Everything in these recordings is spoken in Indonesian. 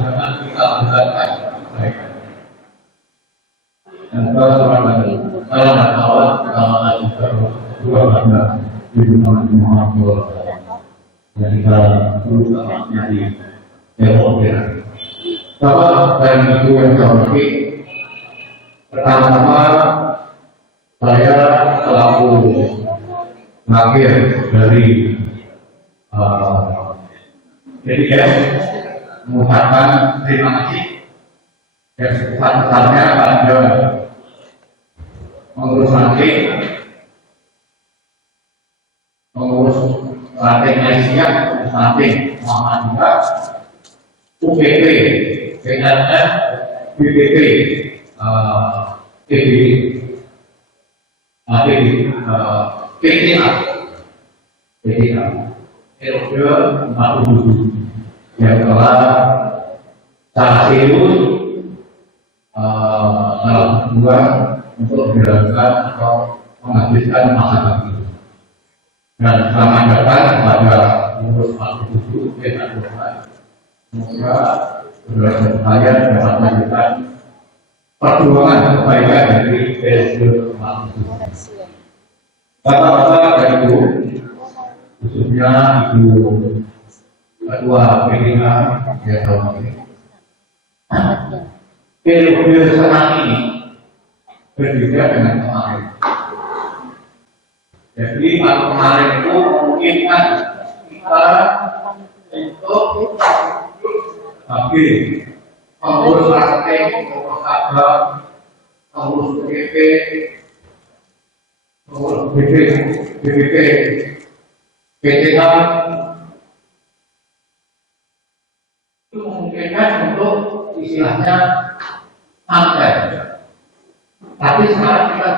dengan kita menggunakan kebaikan. Dan kalau awal pertama juga dua bangga di Muhammad dan kita berusaha menjadi demokrasi. Bapak dan Ibu yang saya hormati, pertama-tama saya selaku wakil dari DDS mengucapkan terima kasih yang sebesar-besarnya pada pengurus ranting Malaysia, ranting Muhammadiyah, UPP, PNF, BPP, PTA, periode 47 yang telah secara serius melakukan untuk menjalankan atau menghabiskan masa bakti. Dan selamat datang kepada pengurus 47 dan semoga saudara-saudara dapat melanjutkan perjuangan kebaikan dari PSB 47. Bapak-bapak dan Ibu, khususnya Ibu Ketua PDA yang hormati. Periode sekarang ini berbeda dengan kemarin. Jadi kalau kemarin itu memungkinkan kita untuk bagi pengurus ranting, pengurus cabang, pengurus BPP, pengurus BPP, PTA itu memungkinkan untuk istilahnya santai. Tapi sekarang kita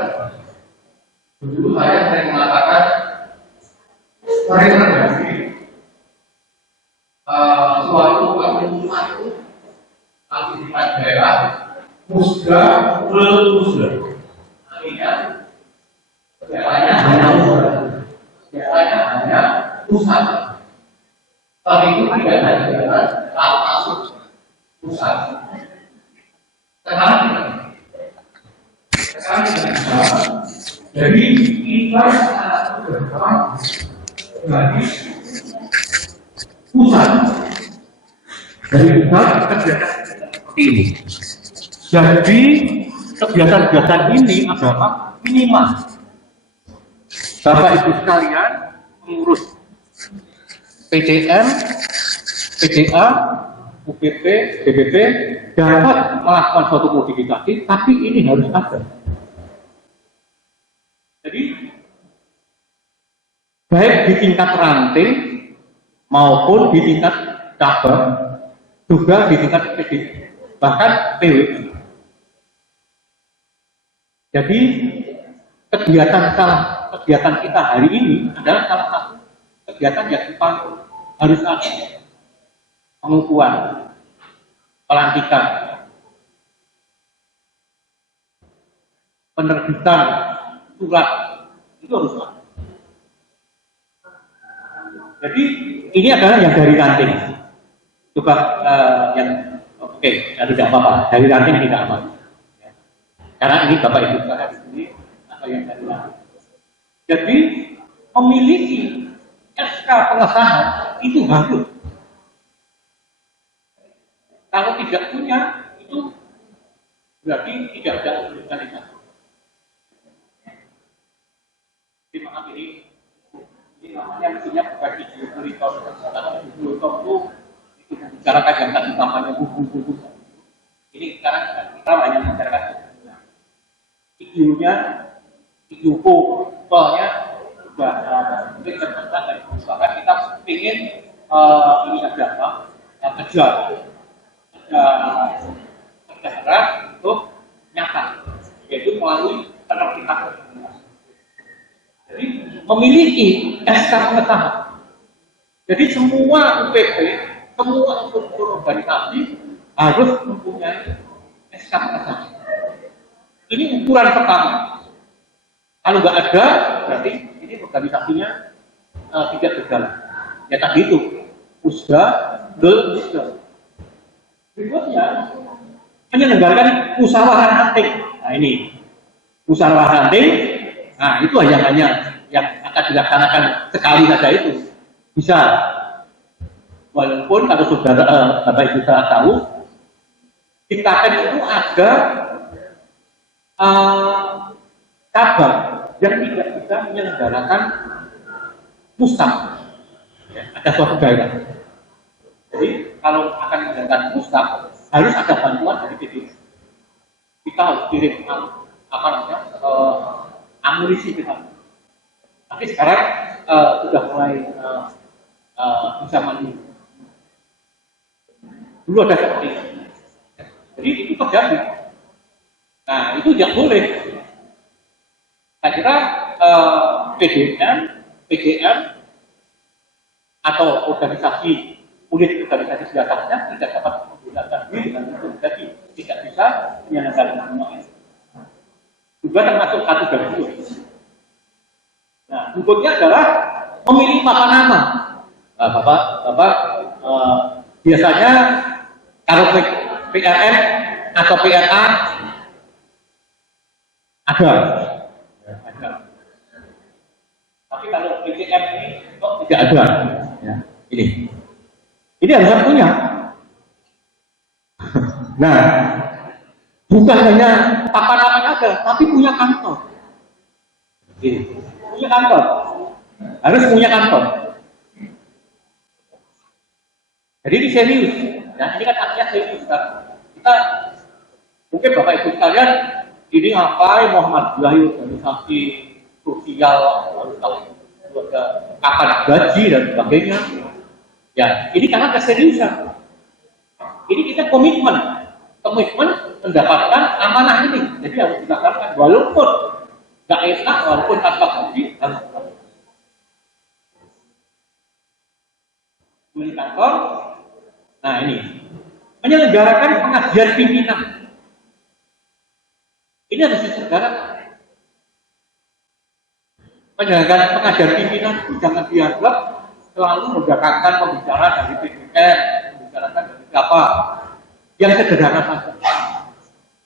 dulu saya sering mengatakan sering terjadi suatu keputusan itu aktivitas daerah musda musda. Artinya daerahnya hanya musda, daerahnya hanya pusat. Tapi itu tidak ada daerah masuk pusat. Sekarang jadi kita sangat berperan dari pusat dari pusat kegiatan seperti ini. Jadi kegiatan-kegiatan ini adalah minimal Bapak Ibu sekalian pengurus PDM, PDA, UPP, BPP dapat melakukan suatu modifikasi, tapi ini harus ada. Jadi baik di tingkat ranting maupun di tingkat cabang, juga di tingkat PD, bahkan PW. Jadi kegiatan kita hari ini adalah salah satu kegiatan yang kita harus ada pengukuhan, pelantikan, penerbitan surat itu harus ada. Jadi ini adalah yang dari ranting. Coba yang oke, tidak apa-apa. Dari ranting tidak apa. Karena ini Bapak Ibu hari ini atau yang dari ranting. Jadi memiliki SK pengesahan itu harus. Kalau tidak punya itu berarti tidak ada organisasi. Terima kasih. Ini namanya mestinya bukan video monitor, karena video monitor itu membicarakan yang tadi namanya buku-buku. Ini sekarang kita hanya membicarakan videonya, video call-nya sudah mungkin terpesan dari bahkan kita ingin ini ada apa? Kejar untuk nyata, yaitu melalui penerbitan. Jadi memiliki SK pengesahan. Jadi semua UPP, semua unsur organisasi harus mempunyai SK pengesahan. Ini ukuran pertama. Kalau nggak ada, berarti ini organisasinya tidak berjalan. Ya tadi itu, usda, musda. Berikutnya menyelenggarakan musyawarah ranting. Nah ini musyawarah ranting. Nah itu hanya yang akan dilaksanakan sekali saja itu. Bisa, walaupun kalau saudara Bapak Ibu saudara tahu, di KPN itu ada cabang yang tidak bisa menyelenggarakan mustam. Ya, ada suatu daerah. Jadi kalau akan menyelenggarakan mustam harus ada bantuan dari PDS. Kita harus kirim amunisi kita. Tapi sekarang sudah mulai bisa mandiri. Dulu ada seperti itu. Jadi itu terjadi. Nah itu tidak boleh. Saya kira PDM atau organisasi unit organisasi senjatanya tidak dapat menggunakan diri dengan itu, jadi tidak bisa menyelenggarakan semuanya. Juga termasuk satu dari itu. Nah, berikutnya adalah memilih tata nama. Nah, Bapak biasanya kalau PRM atau PRA ada. Tapi kalau PCM ini kok tidak ada. Ya, ini harus punya. Nah, bukan hanya papan namanya ada, tapi punya kantor. Punya kantor, harus punya kantor. Jadi ini serius. Nah, ini kan artinya serius. Kita mungkin Bapak Ibu sekalian, ini apa Muhammadiyah organisasi sosial, lalu ada kapan gaji dan sebagainya. Ya, ini karena keseriusan. Ini kita komitmen mendapatkan amanah ini. Jadi harus dilaksanakan walaupun nggak enak, walaupun tanpa gaji harus dilakukan. Memilih kantor. Nah ini menyelenggarakan pengajian pimpinan. Ini harus diselenggarakan. Menyelenggarakan pengajian pimpinan itu jangan dianggap selalu mendatangkan pembicara dari PDN, membicarakan dari siapa. Yang sederhana saja.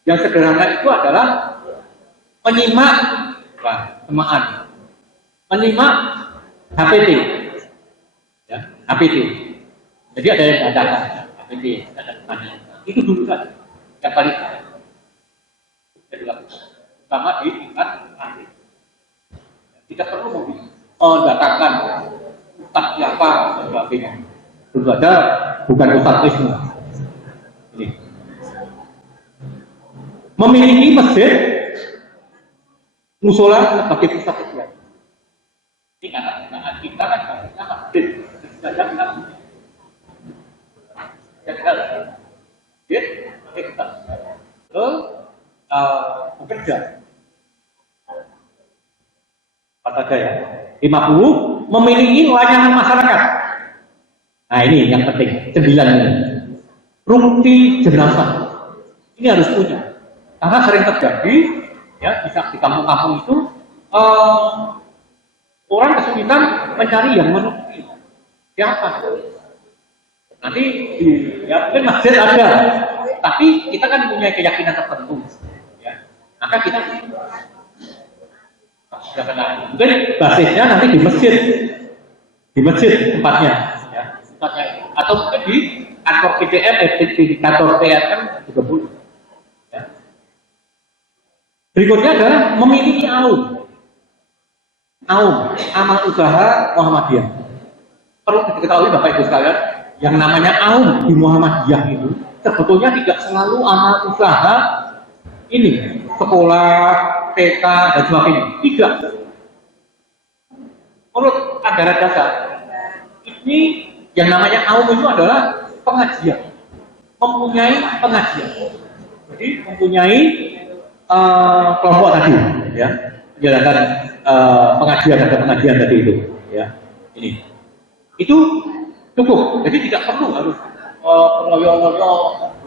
Yang sederhana itu adalah menyimak semaan, menyimak HPT, ya, HPT. Jadi ada yang dadakan HPT, ada tanya. Itu dulu saja yang paling jadi pertama di tingkat nanti. Tidak perlu mendatangkan ustaz siapa dan sebagainya. Tentu saja bukan ustazisme. Ini memiliki masjid musola sebagai pusat kegiatan. Ini karena kita kan basisnya masjid, saja kita punya. Ya kita, kita bekerja. Kata saya, 50 memiliki layanan masyarakat. Nah ini yang penting, 9 ini. Rukti jenazah. Ini harus punya. Karena sering terjadi, ya di kampung-kampung itu orang kesulitan mencari yang menukti. Siapa? Nanti ya mungkin masjid ada, tapi kita kan punya keyakinan tertentu. Ya. Maka kita sudah kenal. Mungkin basisnya nanti di masjid tempatnya, ya, tempatnya. Atau mungkin di kantor PDM, di kantor PRM juga boleh. Ya. Berikutnya adalah memiliki amal usaha Muhammadiyah. Perlu diketahui Bapak Ibu sekalian, yang namanya aum di Muhammadiyah itu sebetulnya tidak selalu amal usaha ini sekolah, TK dan sebagainya. Tidak. Menurut ajaran dasar ini yang namanya aum itu adalah pengajian, mempunyai pengajian. Jadi mempunyai kelompok tadi, ya, menjalankan pengajian tadi itu, ya. Ini itu cukup. Jadi tidak perlu harus loyo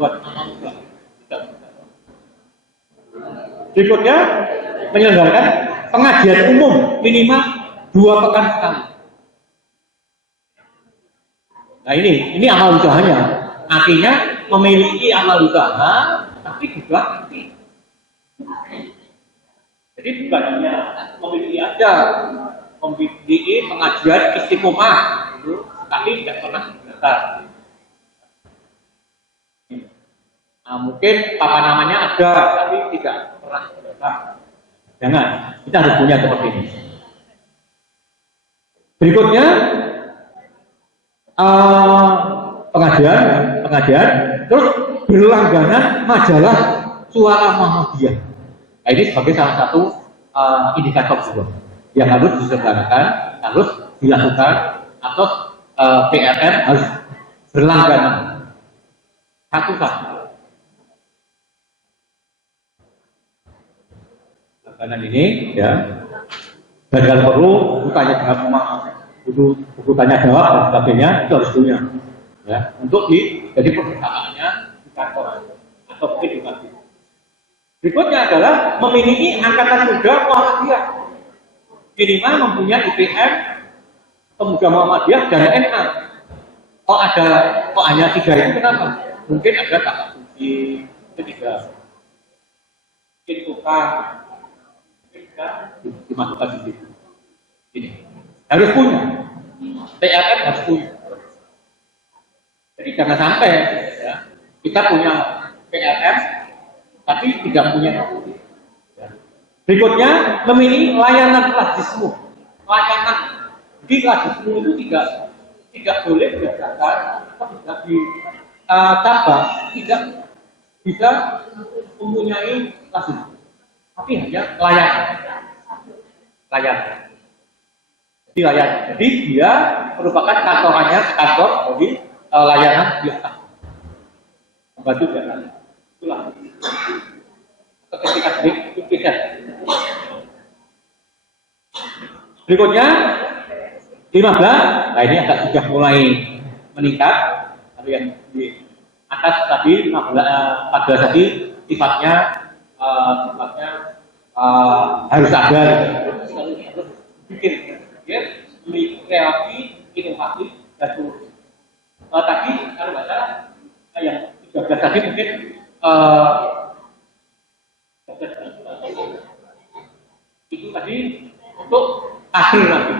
buat amal usaha. Berikutnya menyelenggarakan pengajian umum minimal 2 pekan sekali. Nah ini amal usahanya. Artinya memiliki amal usaha, tapi juga aktif. Jadi bukan hanya memiliki aja, memiliki pengajian istiqomah, gitu, tapi tidak pernah belajar. Nah, mungkin apa namanya ada, tapi tidak pernah belajar. Jangan, kita harus punya seperti ini. Berikutnya pengajian, terus berlangganan majalah Suara Muhammadiyah. Nah, ini sebagai salah satu indikator juga yang harus diselenggarakan, harus dilakukan, atau PRN harus berlangganan satu-satu. Langganan ini, ya, dan kalau perlu buku tanya jawab dan sebagainya itu harus punya, ya, untuk jadi perpustakaannya di kantor atau mungkin di masjid. Berikutnya adalah memiliki angkatan muda Muhammadiyah, minimal mempunyai IPM pemuda Muhammadiyah dan NA. Kok hanya 3 itu kenapa? Mungkin ada kakak suci, ketiga, mungkin tukang, dimasukkan di situ. Ini harus punya, PRN harus punya. Jadi jangan sampai, ya, kita punya PRN tapi tidak punya. Berikutnya memilih layanan lajismu. Layanan di lajismu itu tidak boleh berdasarkan atau tidak ditambah, tidak bisa mempunyai lajismu, tapi hanya layanan. Jadi layanan. Jadi dia merupakan kantorannya kantor jadi layanan biasa. Membantu jalan. Itulah. Ketika beda. Berikutnya 15. Nah, ini agak sudah mulai meningkat. Tapi yang di atas tadi 14 tadi sifatnya harus ada, harus bikin, ya, kreasi, inovasi, dan tadi kalau nggak salah yang 13 tadi mungkin itu tadi untuk kader lagi.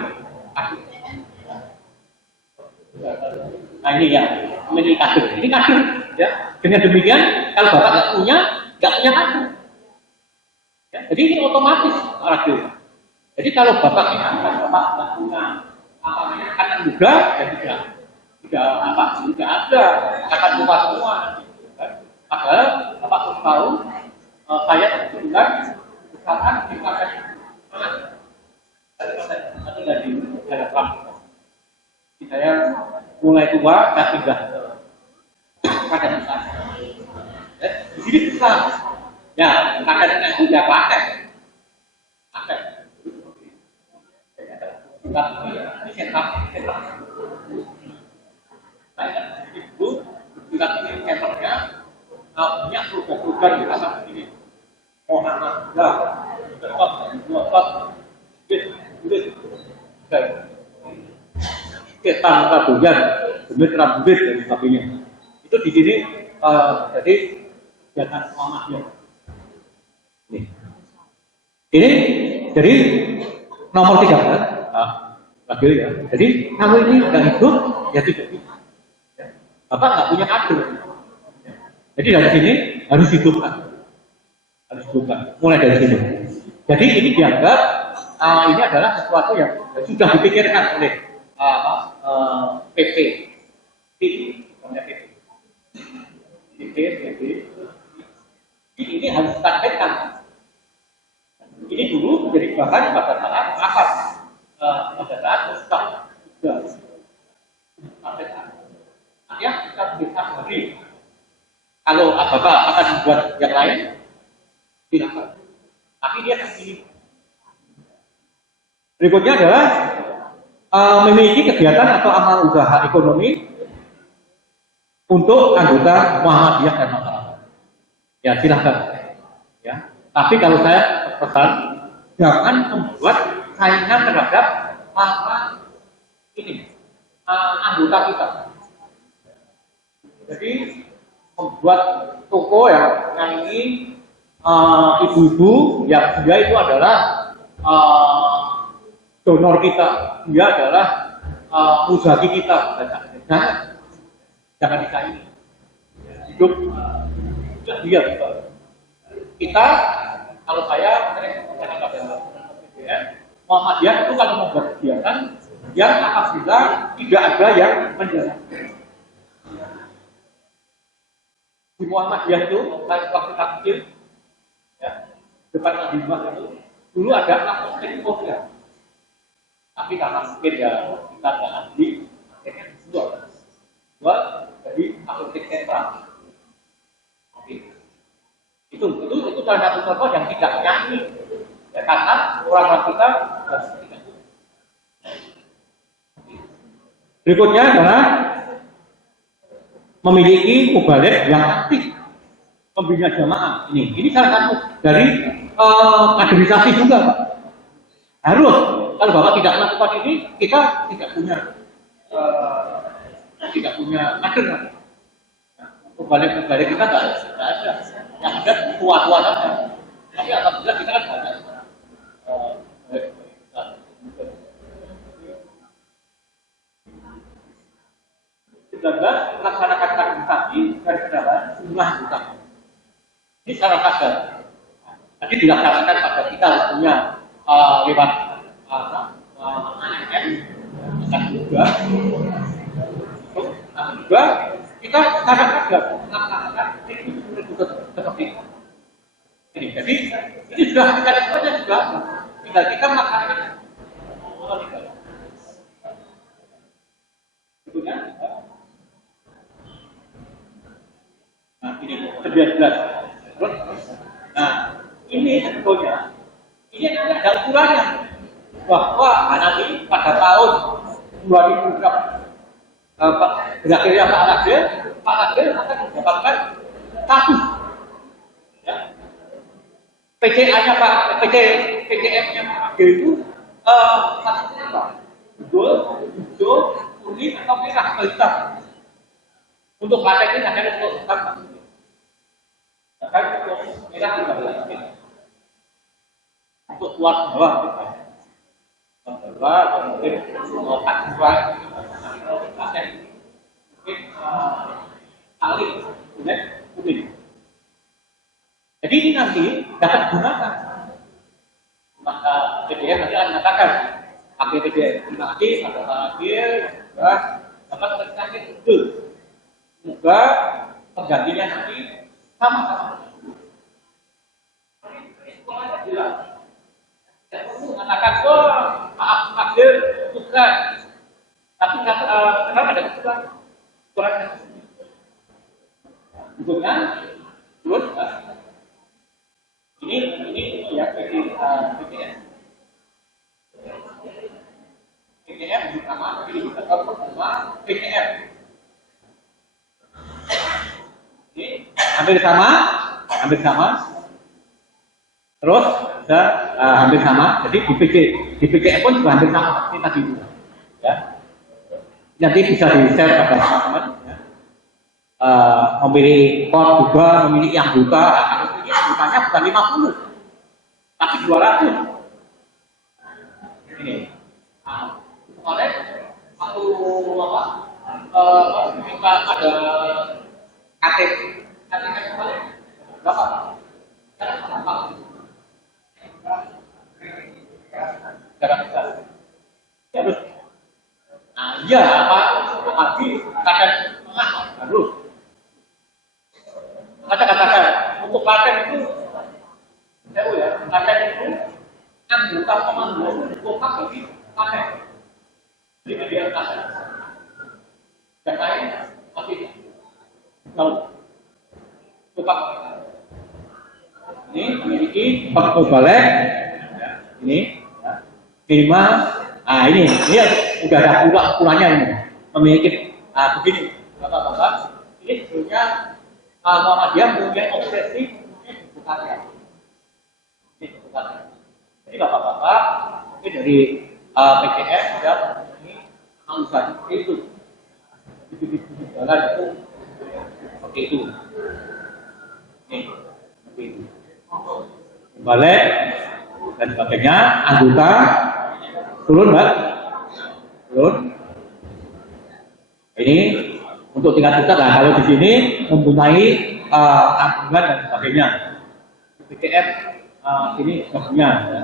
Nah ini ya, ini kader. Ini kader, ya. Dengan demikian, kalau bapak nggak punya kader. Ya, jadi ini otomatis radio. Jadi kalau bapak nggak punya apa namanya angkatan muda, ya tidak ada angkatan muda semua. Padahal bapak tahu saya kebetulan usahaan di pasar nanti dari daerah saya mulai tua dan pindah pada besar. Di sini besar. Ya, kadang itu dia pakai. Ini setup. Saya itu bilang ini setupnya punya program di atas ini. Muhammadiyah, ketan kabuyan, mitra bibit dan sebagainya. Itu di sini jadi kegiatan Muhammadiyah. Ini jadi nomor 13 lagi ya. Jadi kalau ini nggak hidup ya tidak bisa. Bapak nggak punya kader. Jadi dari sini harus hidupkan. Mulai dari sini. Jadi ini dianggap ini adalah sesuatu yang sudah dipikirkan oleh PP. Ini harus ditargetkan. Ini dulu menjadi bahan pada saat akar, pada saat ustaz juga. Artinya kita bisa sendiri. Kalau bapak akan membuat yang lain, silakan. Tapi dia kasih. Berikutnya adalah memiliki kegiatan atau amal usaha ekonomi untuk anggota Muhammadiyah dan masyarakat. Ya silakan. Ya. Tapi kalau saya pesan, jangan membuat saingan terhadap anggota kita. Jadi membuat toko yang ini ibu-ibu yang dia itu adalah donor kita, dia adalah muzaki kita. Jangan dikaini hidup sudah dia gitu. Kita kalau saya Muhammadiyah itu kalau membuat kegiatan yang apabila tidak ada yang menjalankan. Di Muhammadiyah itu waktu takbir ya, depan Nabi itu dulu ada apotek program, tapi karena mungkin ya kita nggak ahli, akhirnya dua jadi apotek sentral. Oke. Itu salah satu contoh yang tidak nyanyi ya, karena orang kita tidak. Berikutnya adalah memiliki mubalik yang aktif, pembina jamaah. Ini salah satu dari kaderisasi juga, Pak. Harus kalau Bapak tidak melakukan ini, kita tidak punya kader. Mubalik kita nggak ada. Yang ada tua-tua saja. Tapi alhamdulillah kita kan banyak. Melaksanakan kaderisasi dari kendaraan jumlah utang. Ini secara kadar. Tadi dilaksanakan pada kita punya lewat ANM, akan juga kita secara kadar melaksanakan itu seperti ini. Jadi ini sudah kita lakukan juga, tinggal kita melaksanakan. Tentunya. Nah, ini 11. Nah, ini sebetulnya ini ada ukurannya bahwa nanti pada tahun 2000 berakhirnya Pak Lagil akan mendapatkan status ya. PCA-nya PCM-nya Pak Lagil itu statusnya apa? Hijau, kuning atau merah atau hitam. Untuk partai ini ada untuk hitam. Bahkan untuk merah juga boleh. Untuk luar bawah mungkin tak dua mungkin alih kuning. Jadi ini nanti dapat digunakan. Maka PDM nanti akan mengatakan APBD terima kasih pada Pak Agil dapat terkait itu. Semoga penggantinya nanti sama-sama. Tidak perlu mengatakan, maaf Agil bukan. Tapi kenapa ada kurang? Berikutnya, terus ini ya PPN. PPN pertama, ini kita pertama PPN. Ini hampir sama. Terus bisa hampir sama. Jadi di PPN pun juga hampir sama seperti tadi itu. Ya. Nanti bisa di-share pada teman-teman. Ya. Memilih kod juga, memilih yang buka. Kalau ini bukanya bukan 50, tapi 200. Ini. Oleh satu kita ada KTP berapa? Harus. Nah, iya Pak Haji katakan harus. Katakan untuk paten itu, tahu ya, paten itu anggota komando kompak ini paten. Jadi dia paten. Dan lain masih tahu. Kompak. Ini memiliki faktor balik. Ini terima. Nah ini sudah ada ukurannya ini. Memiliki begini, bapak-bapak. Ini sebetulnya Muhammadiyah punya obsesi bukannya. Ini bukannya. Jadi bapak-bapak mungkin dari PCS sudah ini anggaran itu. Jalan itu seperti itu. balik dan sebagainya, anggota turun Mbak, turun. Ini untuk tingkat pusat. Nah, kalau di sini mempunyai tabungan dan sebagainya. BPJS ini sebagainya. Ya.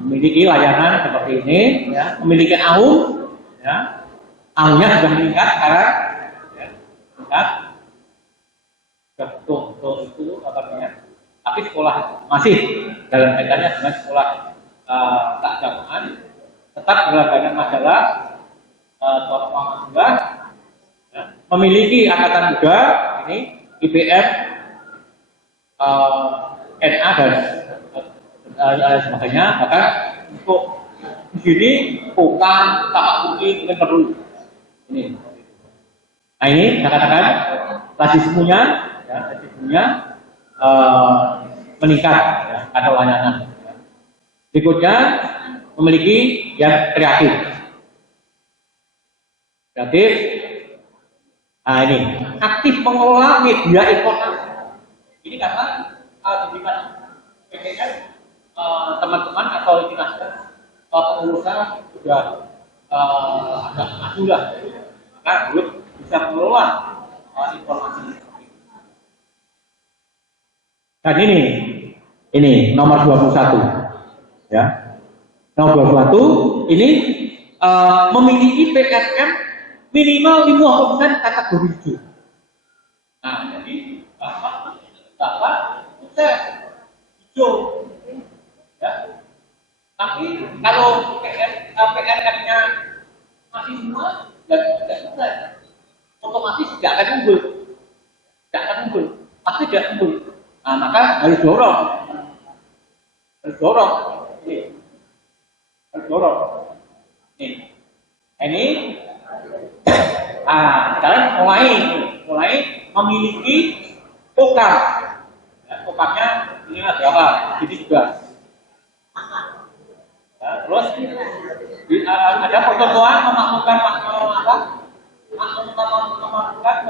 Memiliki layanan seperti ini, ya. Memiliki AUM, ya. AUM-nya sudah meningkat sekarang, ya. Meningkat. Untuk itu apa namanya? Tapi sekolah masih dalam kaitannya dengan sekolah keagamaan, tetap berlangganan masalah suatu mahasiswa, ya, memiliki angkatan muda ini IPM, NA dan sebagainya. Maka untuk di sini bukan tapak bukti mungkin perlu ini. Nah ini saya katakan rasismenya, ya, rasismenya meningkat, ya, atau layanan. Berikutnya memiliki yang kreatif. Kreatif. Nah ini aktif mengelola media informasi. Ini karena didikan PPN teman-teman atau intinya pengusaha sudah agak maju lah, maka belum bisa mengelola informasi. Dan ini nomor 21, ya. Nomor 21 ini memiliki PNM minimal 50% kategori hijau. Nah, jadi Bapak sukses hijau, ya. Tapi kalau PNM-nya masih semua, tidak sukses. Otomatis tidak akan unggul, pasti tidak unggul. Nah, maka harus dorong, ini, harus dorong. Ini, sekarang mulai memiliki program. Ya, programnya ini berapa? Jadi juga. Ya, terus ada pertemuan memakmurkan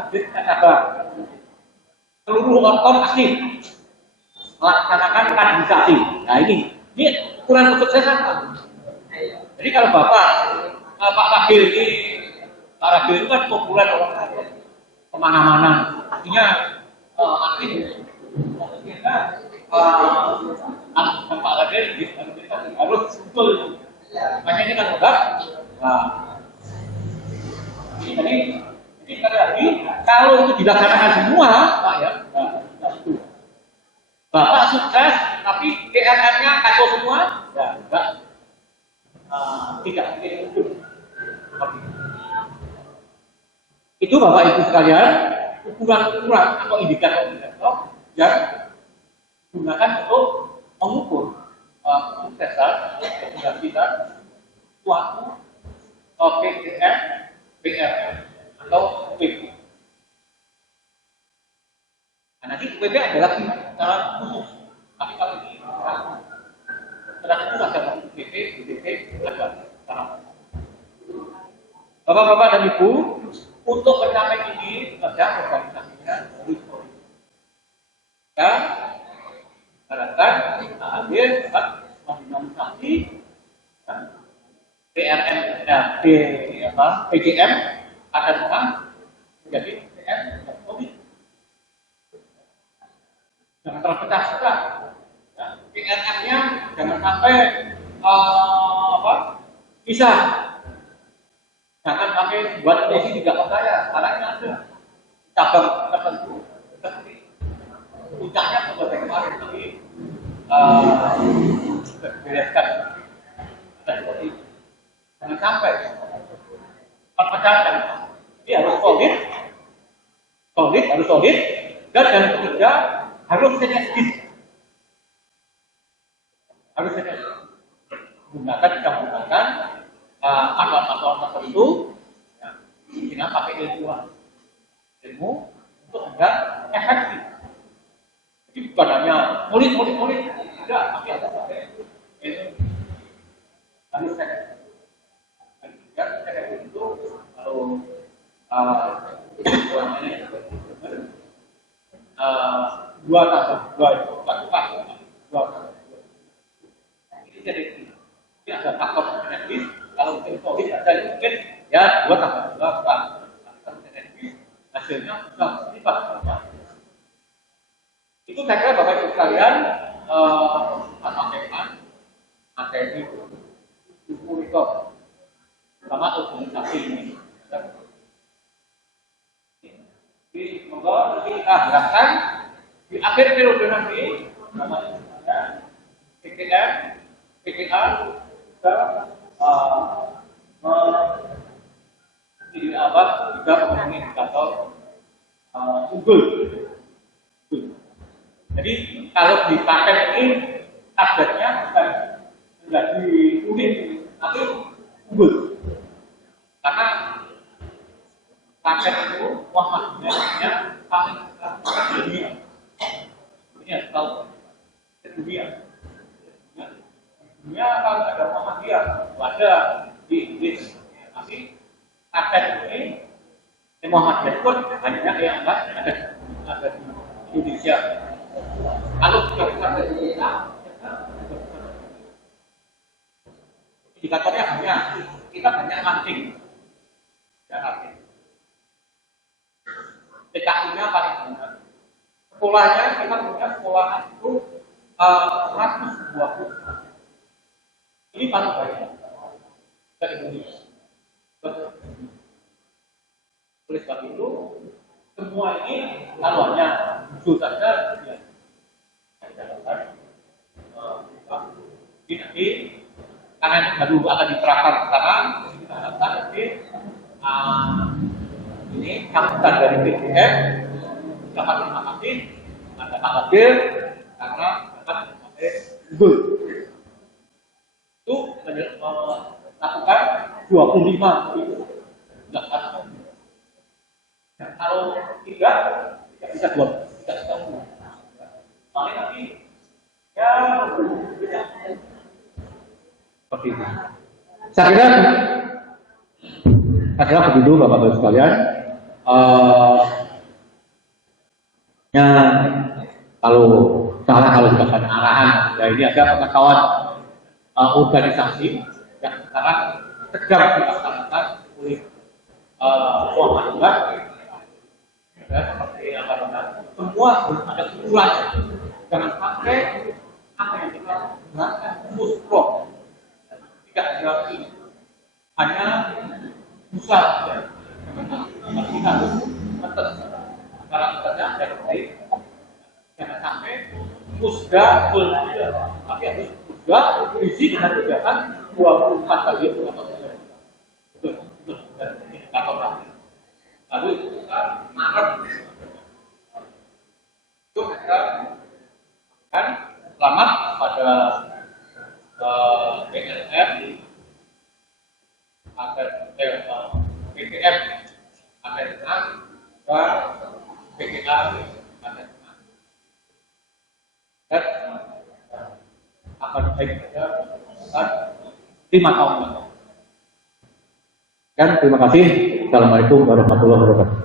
masjid Ka'bah. Seluruh orkom aktif melaksanakan kaderisasi. Nah ini ukuran kesuksesan Pak. Jadi kalau Bapak Pak Ragil itu kan populer orang kemana-mana, artinya aktif. Pak Ragil harus betul. Makanya ini kan enggak. Nah, ini sekali lagi, kalau itu dilaksanakan semua, Pak ya, Bapak sukses, tapi PNM-nya kacau semua, ya enggak, tidak itu. Itu Bapak Ibu sekalian, ukuran-ukuran atau indikator-indikator yang digunakan untuk mengukur kesuksesan kita suatu PPM, PRM atau UPP. Nah, nanti UPP adalah secara khusus. Tapi kalau ini secara khusus ada UPP, UPP, ada secara Bapak-bapak dan Ibu, untuk mencapai ini ada organisasinya historis. Ya, harapkan hadir dapat mendinamisasi PRM dan PGM akan menjadi PN dan COVID. Jangan terpecah-pecah. Ya, PNM-nya jangan sampai bisa. Jangan sampai buat Desi tidak percaya. Karena ini ada cabang tertentu. Puncaknya seperti kemarin tadi bereskan. Jangan sampai perpecahan. Ini harus solid, dan yang ketiga harus sinergis. Menggunakan pasal-pasal tertentu, ya, dengan pakai ilmu untuk agar efektif. Jadi bukan hanya murid, tidak, tapi ada pakai ilmu. Harus efektif. Itu kalau dua tambah dua itu 4. ada faktor genetis. Kalau mungkin solid ada mungkin ya 2 tambah 2 hasilnya bisa lipat. Itu saya kira Bapak Ibu sekalian materi buku itu sama organisasi ini. Jadi semoga nanti kita harapkan di akhir periode nanti PKM, PKA kita juga memenuhi indikator unggul. Jadi kalau di paket ini targetnya bukan menjadi unik, tapi unggul. Karena paket itu Muhammadiyahnya paling dunia. Ini harus tahu dunia. Dunia kalau ada Muhammadiyah, ada di Inggris. Tapi paket ini Muhammadiyah pun banyak yang ada di Indonesia. Kalau sudah kita berita, indikatornya banyak. Kita banyak mancing. PKI-nya paling banyak. Sekolahnya kita punya sekolahan itu 120. Ini paling banyak ke Indonesia. Oleh sebab itu, semua ini kalau hanya muncul saja, ya, nanti karena ini baru akan diterapkan sekarang, kita harapkan nanti ini sambutan dari BDM dapat terima kasih ada Pak Wakil karena dapat memakai Google itu melakukan 25 itu dilakukan. Kalau tidak bisa 2, tidak bisa 2. Paling nanti ya tidak seperti itu. Saya kira begitu Bapak-Bapak sekalian. Ya kalau sudah ada arahan, ya ini ada pengetahuan organisasi yang sekarang sedang dilaksanakan oleh Muhammadiyah. Ya, seperti apa semua ada ukuran. Jangan sampai apa yang kita gunakan musrok tidak berarti hanya bisa ya. Kita harus tetap karakternya yang baik. Jangan sampai musda berbeda, tapi harus musda berisi dengan kegiatan 24 kali itu. Betul. Lalu Maret itu kita kan selamat pada PLM agar PPM agar dan PKA agar dan akan baik saja 5 tahun. Dan terima kasih. Assalamualaikum warahmatullahi wabarakatuh.